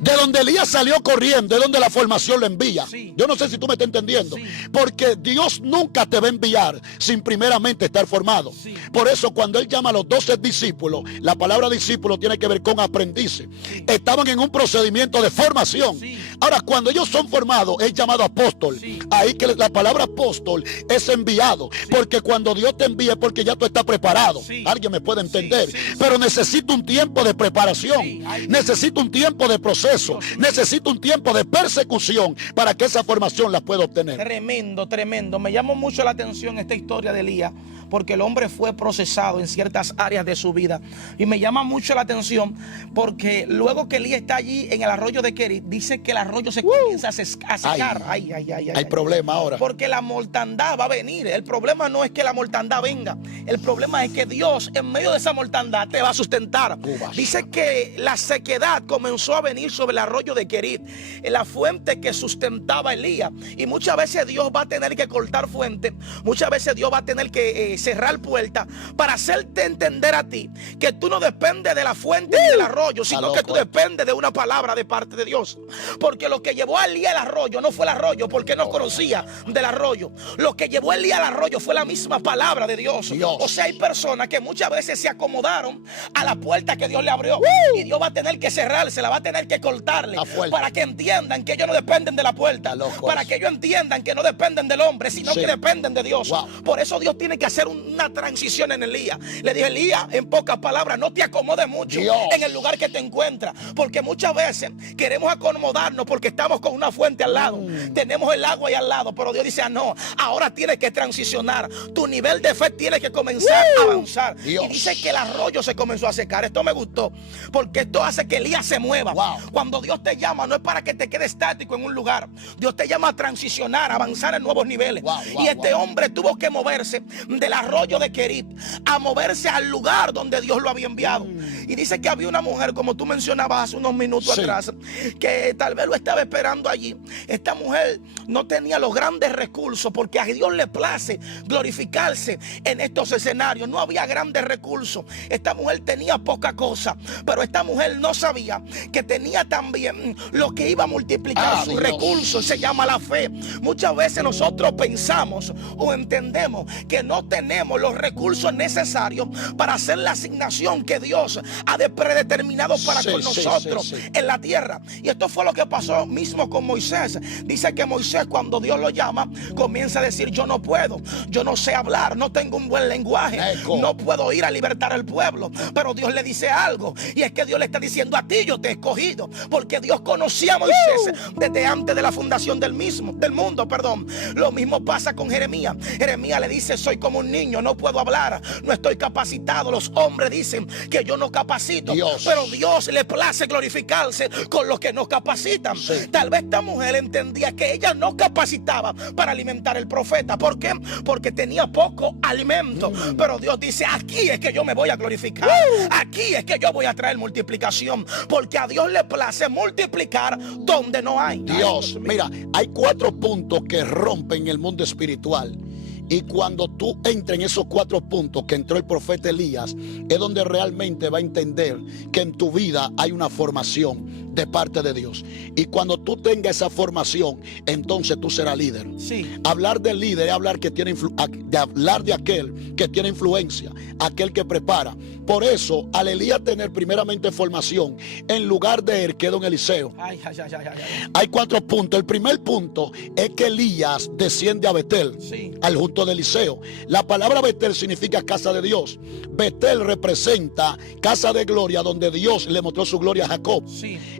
De donde Elías salió corriendo, es donde la formación lo envía. Yo no sé si tú me estás entendiendo. Porque Dios nunca te va a enviar sin primeramente estar formado. Por eso cuando Él llama a los 12 discípulos, la palabra discípulo tiene que ver con aprendices. Estaban en un procedimiento de formación. Ahora, cuando ellos son formados, es llamado apóstol. Ahí que la palabra apóstol es enviado. Porque cuando Dios te envía es porque ya tú estás preparado. Alguien me puede entender. Pero necesito un tiempo de preparación. Necesito un tiempo de proceso. Necesito un tiempo de persecución para que esa formación la pueda obtener. Tremendo, tremendo. Me llamó mucho la atención esta historia de Elías, porque el hombre fue procesado en ciertas áreas de su vida. Y me llama mucho la atención porque luego que Elías está allí en el arroyo de Kerit, dice que el arroyo se comienza a secar. Hay problema ahora. Porque la mortandad va a venir. El problema no es que la mortandad venga. El problema es que Dios en medio de esa mortandad te va a sustentar. Dice que la sequedad comenzó a venir sobre el arroyo de Kerit, la fuente que sustentaba a Elías. Y muchas veces Dios va a tener que cortar fuente. Muchas veces Dios va a tener que cerrar puertas para hacerte entender a ti que tú no dependes de la fuente ni del arroyo, sino que tú dependes de una palabra de parte de Dios. Porque lo que llevó a Elías al arroyo no fue el arroyo, porque no conocía del arroyo. Lo que llevó a Elías al arroyo fue la misma palabra de Dios. O sea, hay personas que muchas veces se acomodaron a la puerta que Dios le abrió, y Dios va a tener que cerrarse, la va a tener que cortarle, para que entiendan que ellos no dependen de la puerta, para que ellos entiendan que no dependen del hombre, sino que dependen de Dios. Por eso Dios tiene que hacer una transición en Elías. Le dije, Elías, en pocas palabras, no te acomodes mucho en el lugar que te encuentras, porque muchas veces queremos acomodarnos porque estamos con una fuente al lado, tenemos el agua ahí al lado, pero Dios dice, no, ahora tienes que transicionar, tu nivel de fe tiene que comenzar a avanzar. Y dice que el arroyo se comenzó a secar. Esto me gustó, porque esto hace que Elías se mueva. Cuando Dios te llama, no es para que te quedes estático en un lugar. Dios te llama a transicionar, a avanzar en nuevos niveles. Y este hombre tuvo que moverse del arroyo de Kerit a moverse al lugar donde Dios lo había enviado. Y dice que había una mujer, como tú mencionabas hace unos minutos atrás, que tal vez lo estaba esperando allí. Esta mujer no tenía los grandes recursos, porque a Dios le place glorificarse en estos escenarios. No había grandes recursos. Esta mujer tenía poca cosa, pero esta mujer no sabía que tenía también lo que iba a multiplicar sus recursos. Se llama la fe. Muchas veces nosotros pensamos o entendemos que no tenemos tenemos los recursos necesarios para hacer la asignación que Dios ha predeterminado para con nosotros en la tierra. Y esto fue lo que pasó mismo con Moisés. Dice que Moisés, cuando Dios lo llama, comienza a decir: yo no puedo, yo no sé hablar, no tengo un buen lenguaje, no puedo ir a libertar al pueblo. Pero Dios le dice algo, y es que Dios le está diciendo: a ti yo te he escogido, porque Dios conocía a Moisés desde antes de la fundación del mundo. Lo mismo pasa con Jeremías. Jeremías le dice: soy como un niño, no puedo hablar, no estoy capacitado. Los hombres dicen que yo no capacito, pero Dios le place glorificarse con los que no capacitan. Tal vez esta mujer entendía que ella no capacitaba para alimentar al profeta. ¿Por qué? Porque tenía poco alimento. Pero Dios dice: aquí es que yo me voy a glorificar, aquí es que yo voy a traer multiplicación, porque a Dios le place multiplicar donde no hay. Dios, mira, hay 4 puntos que rompen el mundo espiritual. Y cuando tú entres en esos 4 puntos que entró el profeta Elías, es donde realmente va a entender que en tu vida hay una formación de parte de Dios. Y cuando tú tengas esa formación, entonces tú serás líder. Hablar de líder es hablar, hablar de aquel que tiene influencia, aquel que prepara. Por eso, al Elías tener primeramente formación, en lugar de él quedó en Eliseo. Hay 4 puntos. El primer punto es que Elías desciende a Betel, al junto de Eliseo. La palabra Betel significa casa de Dios. Betel representa casa de gloria, donde Dios le mostró su gloria a Jacob.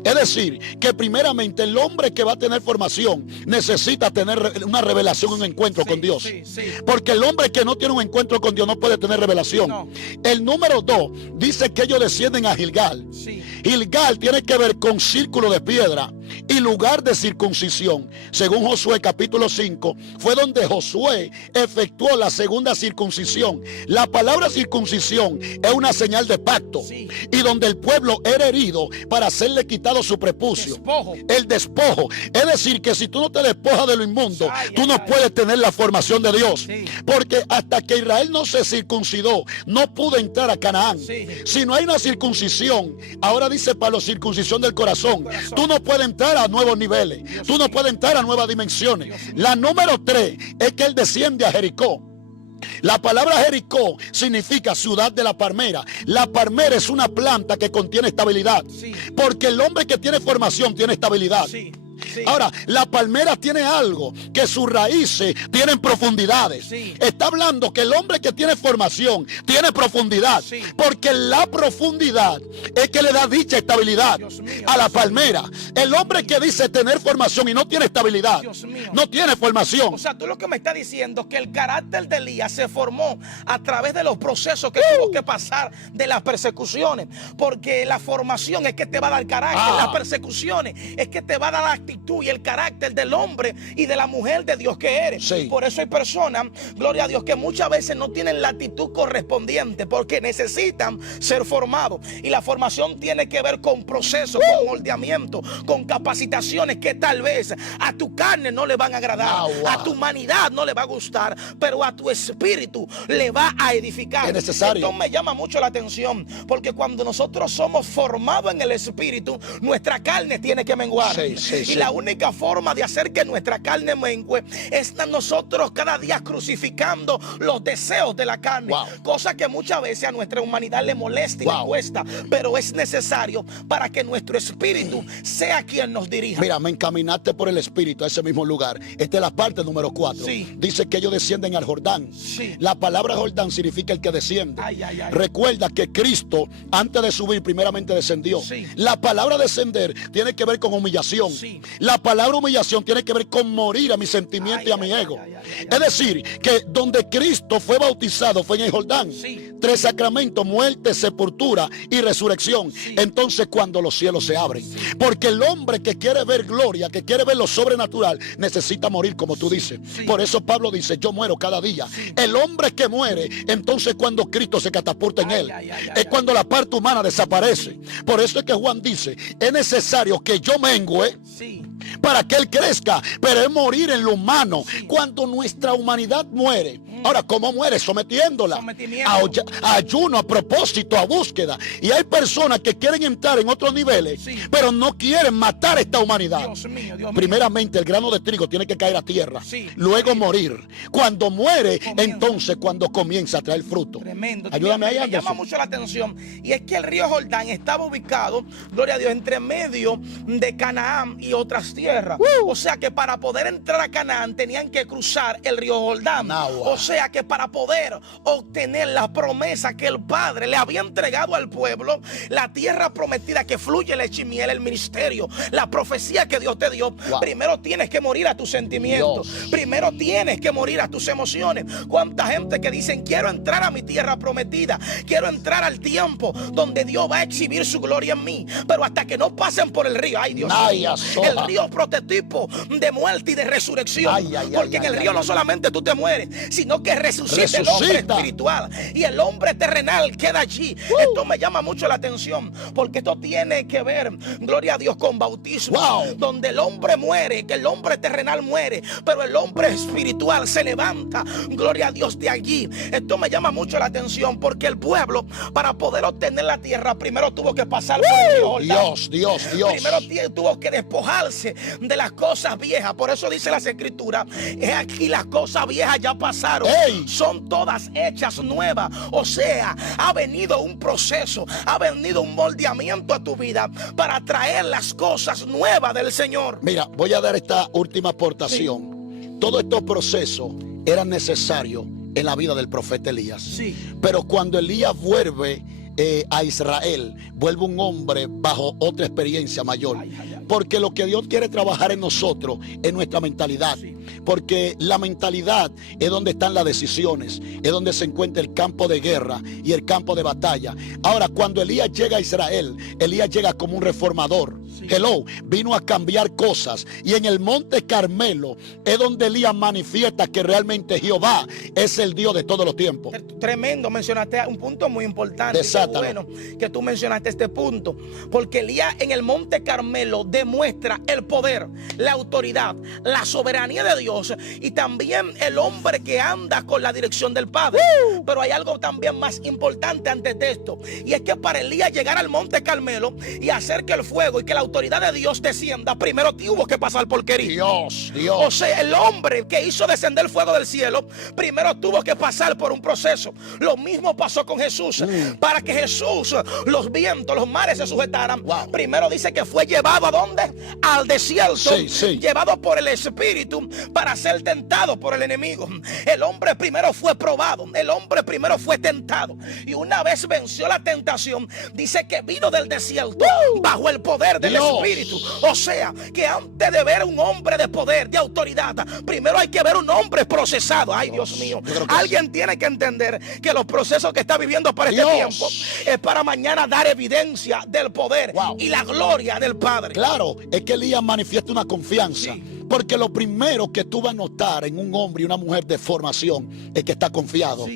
Es decir, que primeramente el hombre que va a tener formación necesita tener una revelación, un encuentro con Dios. Porque el hombre que no tiene un encuentro con Dios no puede tener revelación. El número 2 dice que ellos descienden a Gilgal. Gilgal tiene que ver con círculo de piedra y lugar de circuncisión. Según Josué capítulo 5, fue donde Josué efectuó la segunda circuncisión. La palabra circuncisión es una señal de pacto, y donde el pueblo era herido para hacerle quitado su prepucio, el despojo. Es decir, que si tú no te despojas de lo inmundo, tú no puedes tener la formación de Dios. Porque hasta que Israel no se circuncidó, no pudo entrar a Canaán. Si no hay una circuncisión, ahora dice Pablo, circuncisión del corazón, tú no puedes entrar a nuevos niveles, tú no puedes entrar a nuevas dimensiones. La número 3 es que él desciende a Jericó. La palabra Jericó significa ciudad de la palmera. La palmera es una planta que contiene estabilidad, porque el hombre que tiene formación tiene estabilidad. Ahora, la palmera tiene algo, que sus raíces tienen profundidades. Está hablando que el hombre que tiene formación tiene profundidad, porque la profundidad es que le da dicha estabilidad a la palmera. El hombre que dice tener formación y no tiene estabilidad, no tiene formación. O sea, tú lo que me estás diciendo es que el carácter de Elías se formó a través de los procesos que tuvo que pasar, de las persecuciones, porque la formación es que te va a dar carácter, las persecuciones es que te va a dar la actitud y el carácter del hombre y de la mujer de Dios que eres. Por eso hay personas, gloria a Dios, que muchas veces no tienen la actitud correspondiente, porque necesitan ser formados. Y la formación tiene que ver con procesos, con moldeamiento, con capacitaciones que tal vez a tu carne no le van a agradar, a tu humanidad no le va a gustar, pero a tu espíritu le va a edificar. Es necesario. Esto me llama mucho la atención, porque cuando nosotros somos formados en el espíritu, nuestra carne tiene que menguar. Y la única forma de hacer que nuestra carne mengue es nosotros cada día crucificando los deseos de la carne, cosa que muchas veces a nuestra humanidad le molesta y le cuesta, pero es necesario para que nuestro espíritu sea quien nos dirija. Mira, me encaminaste por el espíritu a ese mismo lugar. Esta es la parte número 4. Dice que ellos descienden al Jordán. La palabra Jordán significa el que desciende. Recuerda que Cristo, antes de subir, primeramente descendió. La palabra descender tiene que ver con humillación. La palabra humillación tiene que ver con morir a mi sentimiento y a mi ego. Es decir, que donde Cristo fue bautizado fue en el Jordán. 3 sacramentos: muerte, sepultura y resurrección. Entonces, cuando los cielos se abren, porque el hombre que quiere ver gloria, que quiere ver lo sobrenatural, necesita morir, como tú dices. Por eso Pablo dice: yo muero cada día. El hombre que muere, entonces cuando Cristo se catapulta en él, es cuando la parte humana desaparece. Por eso es que Juan dice: es necesario que yo mengue para que Él crezca, pero es morir en lo humano. Cuando nuestra humanidad muere, ahora, ¿cómo muere? Sometiéndola a ayuno, a propósito, a búsqueda. Y hay personas que quieren entrar en otros niveles, pero no quieren matar esta humanidad. Dios mío. Primeramente, el grano de trigo tiene que caer a tierra, luego morir. Cuando muere, entonces cuando comienza a traer fruto. Tremendo. Ayúdame ahí, me Anderson. llama mucho la atención, y es que el río Jordán estaba ubicado, gloria a Dios, entre medio de Canaán y otras tierras. O sea que para poder entrar a Canaán tenían que cruzar el río Jordán. O sea que para poder obtener la promesa que el Padre le había entregado al pueblo, la tierra prometida que fluye leche y miel, el ministerio, la profecía que Dios te dio, primero tienes que morir a tus sentimientos. Primero tienes que morir a tus emociones. Cuánta gente que dicen: quiero entrar a mi tierra prometida, quiero entrar al tiempo donde Dios va a exhibir su gloria en mí, pero hasta que no pasen por el río, ay Dios mío, el río es prototipo de muerte y de resurrección, porque en el río no solamente tú te mueres, sino que resucita el hombre espiritual y el hombre terrenal queda allí. Esto me llama mucho la atención, porque esto tiene que ver, gloria a Dios, con bautismo, donde el hombre muere, que el hombre terrenal muere, pero el hombre espiritual se levanta, gloria a Dios, de allí. Esto me llama mucho la atención, porque el pueblo, para poder obtener la tierra, primero tuvo que pasar por el río Jordán. Dios. Primero tuvo que despojarse de las cosas viejas. Por eso dice las escrituras: es aquí las cosas viejas ya pasaron, son todas hechas nuevas. O sea, ha venido un proceso, ha venido un moldeamiento a tu vida para traer las cosas nuevas del Señor. Mira, voy a dar esta última aportación. Todos estos procesos eran necesarios en la vida del profeta Elías. Pero cuando Elías vuelve a Israel, vuelve un hombre bajo otra experiencia mayor. Porque lo que Dios quiere trabajar en nosotros es nuestra mentalidad. Porque la mentalidad es donde están las decisiones, es donde se encuentra el campo de guerra y el campo de batalla. Ahora, cuando Elías llega a Israel, Elías llega como un reformador. Vino a cambiar cosas. Y en el monte Carmelo es donde Elías manifiesta que realmente Jehová es el Dios de todos los tiempos. Tremendo, mencionaste un punto muy importante. Qué bueno que tú mencionaste este punto, porque Elías en el monte Carmelo demuestra el poder, la autoridad, la soberanía de Dios, y también el hombre que anda con la dirección del Padre. Pero hay algo también más importante antes de esto, y es que para Elías llegar al monte Carmelo y hacer que el fuego y que la autoridad de Dios descienda, primero tuvo que pasar por Querida. O sea, el hombre que hizo descender el fuego del cielo, primero tuvo que pasar por un proceso. Lo mismo pasó con Jesús. Para que Jesús, los vientos, los mares se sujetaran, primero dice que fue llevado ¿a dónde? Al desierto. Llevado por el Espíritu para ser tentado por el enemigo. El hombre primero fue probado, el hombre primero fue tentado, y una vez venció la tentación, dice que vino del desierto bajo el poder del Espíritu. O sea, que antes de ver un hombre de poder, de autoridad, primero hay que ver un hombre procesado. Ay, Dios mío, alguien tiene que entender que los procesos que está viviendo para este tiempo es para mañana dar evidencia del poder y la gloria del Padre. Claro, es que Elías manifiesta una confianza. Porque lo primero que tú vas a notar en un hombre y una mujer de formación es que está confiado.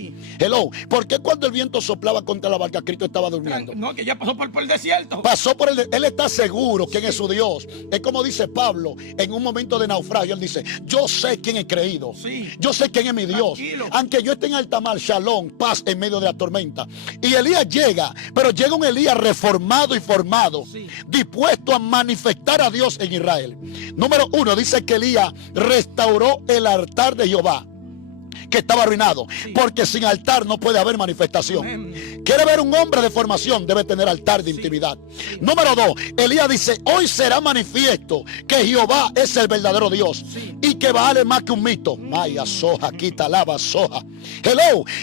¿Por qué cuando el viento soplaba contra la barca, Cristo estaba durmiendo? No, que ya pasó por el desierto. Él está seguro quién es su Dios. Es como dice Pablo en un momento de naufragio. Él dice: yo sé quién he creído. Yo sé quién es mi Dios. Aunque yo esté en alta mar, shalom, paz en medio de la tormenta. Y Elías llega, pero llega un Elías reformado y formado, dispuesto a manifestar a Dios en Israel. Número 1, dice que Elías restauró el altar de Jehová, que estaba arruinado, porque sin altar no puede haber manifestación. Quiere ver un hombre de formación, debe tener altar de intimidad. Número 2, Elías dice: hoy será manifiesto que Jehová es el verdadero Dios y que vale más que un mito. Maya soja, quita lava soja.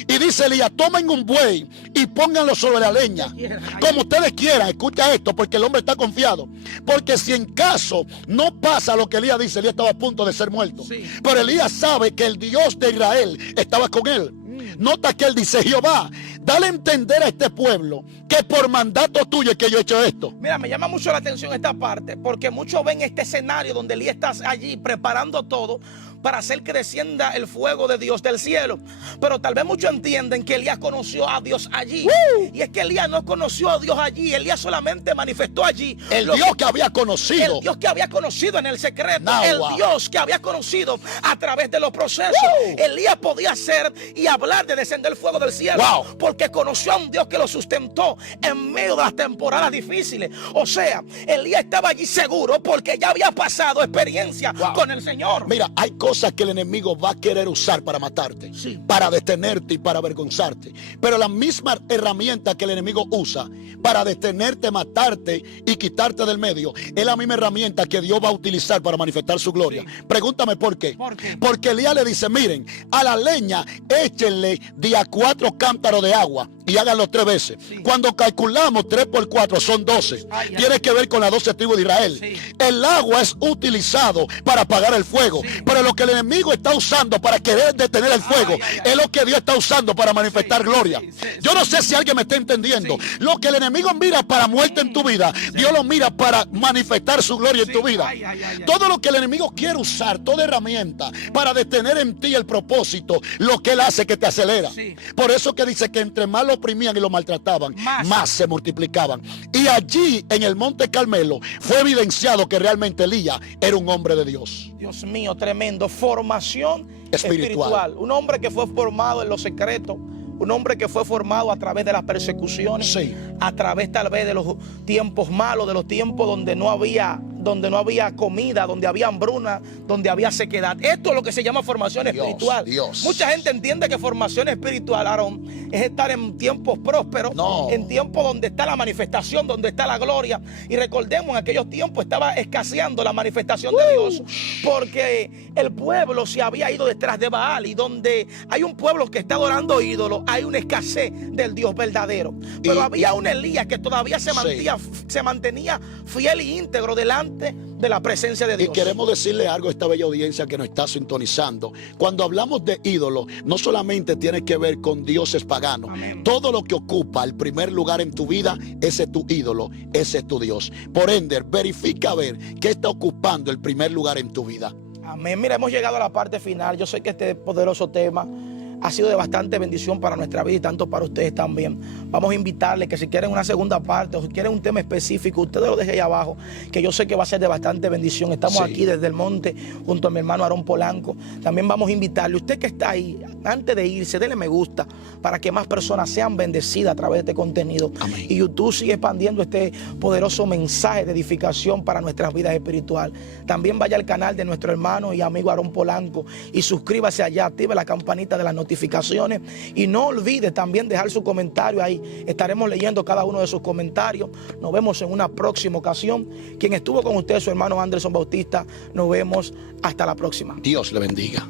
Y dice Elías: tomen un buey y pónganlo sobre la leña, como ustedes quieran. Escucha esto, porque el hombre está confiado, porque si en caso no pasa lo que Elías dice, Elías estaba a punto de ser muerto, pero Elías sabe que el Dios de Israel estaba con él. Nota que él dice: Jehová, dale a entender a este pueblo que por mandato tuyo es que yo he hecho esto. Mira, me llama mucho la atención esta parte, porque muchos ven este escenario donde Elías está allí preparando todo para hacer que descienda el fuego de Dios del cielo. Pero tal vez muchos entienden que Elías conoció a Dios allí. Y es que Elías no conoció a Dios allí. Elías solamente manifestó allí El Dios que había conocido. el Dios que había conocido en el secreto. Nah, el wow. Dios que había conocido a través de los procesos. Elías podía hacer y hablar de descender el fuego del cielo. Wow. Porque conoció a un Dios que lo sustentó en medio de las temporadas difíciles. O sea, Elías estaba allí seguro porque ya había pasado experiencia con el Señor. Mira, hay cosas que el enemigo va a querer usar para matarte, Sí. para detenerte y para avergonzarte. Pero la misma herramienta que el enemigo usa para detenerte, matarte y quitarte del medio, es la misma herramienta que Dios va a utilizar para manifestar su gloria. Sí. Pregúntame por qué. ¿Por qué? Porque Elías le dice, miren, a la leña échenle de a 4 cántaros de agua y háganlo 3 veces. Sí. Cuando calculamos 3 por 4 son 12. Ay, Tiene que ver con las 12 tribus de Israel. Sí. El agua es utilizado para apagar el fuego. Sí. Pero lo que el enemigo está usando para querer detener el fuego es lo que Dios está usando para manifestar gloria. Yo no sé si alguien me está entendiendo. Lo que el enemigo mira para muerte en tu vida, Dios lo mira para manifestar su gloria en tu vida. Todo lo que el enemigo quiere usar, toda herramienta para detener en ti el propósito, lo que él hace que te acelera. Sí. Por eso que dice que entre más lo oprimían y lo maltrataban, Más. más se multiplicaban. Y allí en el monte Carmelo fue evidenciado que realmente Elías era un hombre de Dios. Dios mío, tremendo. Formación Espiritual. Un hombre que fue formado en los secretos. Un hombre que fue formado a través de las persecuciones. Sí. A través tal vez de los tiempos malos, de los tiempos donde no había comida, donde había hambruna, donde había sequedad. Esto es lo que se llama formación espiritual. Dios. Mucha gente entiende que formación espiritual, Aarón, es estar en tiempos prósperos, No. en tiempos donde está la manifestación, donde está la gloria. Y recordemos, en aquellos tiempos estaba escaseando la manifestación de Dios, porque el pueblo se había ido detrás de Baal, y donde hay un pueblo que está adorando ídolos, hay una escasez del Dios verdadero. Pero había un Elías que todavía se mantenía fiel y íntegro delante de la presencia de Dios. Y queremos decirle algo a esta bella audiencia que nos está sintonizando. Cuando hablamos de ídolos, no solamente tiene que ver con dioses paganos. Amén. Todo lo que ocupa el primer lugar en tu vida, ese es tu ídolo, ese es tu Dios. Por ende, verifica a ver qué está ocupando el primer lugar en tu vida. Amén. Mira, hemos llegado a la parte final. Yo sé que este poderoso tema ha sido de bastante bendición para nuestra vida y tanto para ustedes también. Vamos a invitarles que si quieren una segunda parte o si quieren un tema específico, ustedes lo dejen ahí abajo, que yo sé que va a ser de bastante bendición. Estamos aquí desde el monte junto a mi hermano Aarón Polanco. También vamos a invitarle, usted que está ahí, antes de irse, denle me gusta para que más personas sean bendecidas a través de este contenido. Amén. Y YouTube sigue expandiendo este poderoso mensaje de edificación para nuestras vidas espirituales. También vaya al canal de nuestro hermano y amigo Aarón Polanco y suscríbase allá, active la campanita de las notificaciones y no olvide también dejar su comentario ahí. Estaremos leyendo cada uno de sus comentarios. Nos vemos en una próxima ocasión. Quien estuvo con usted, su hermano Anderson Bautista. Nos vemos hasta la próxima. Dios le bendiga.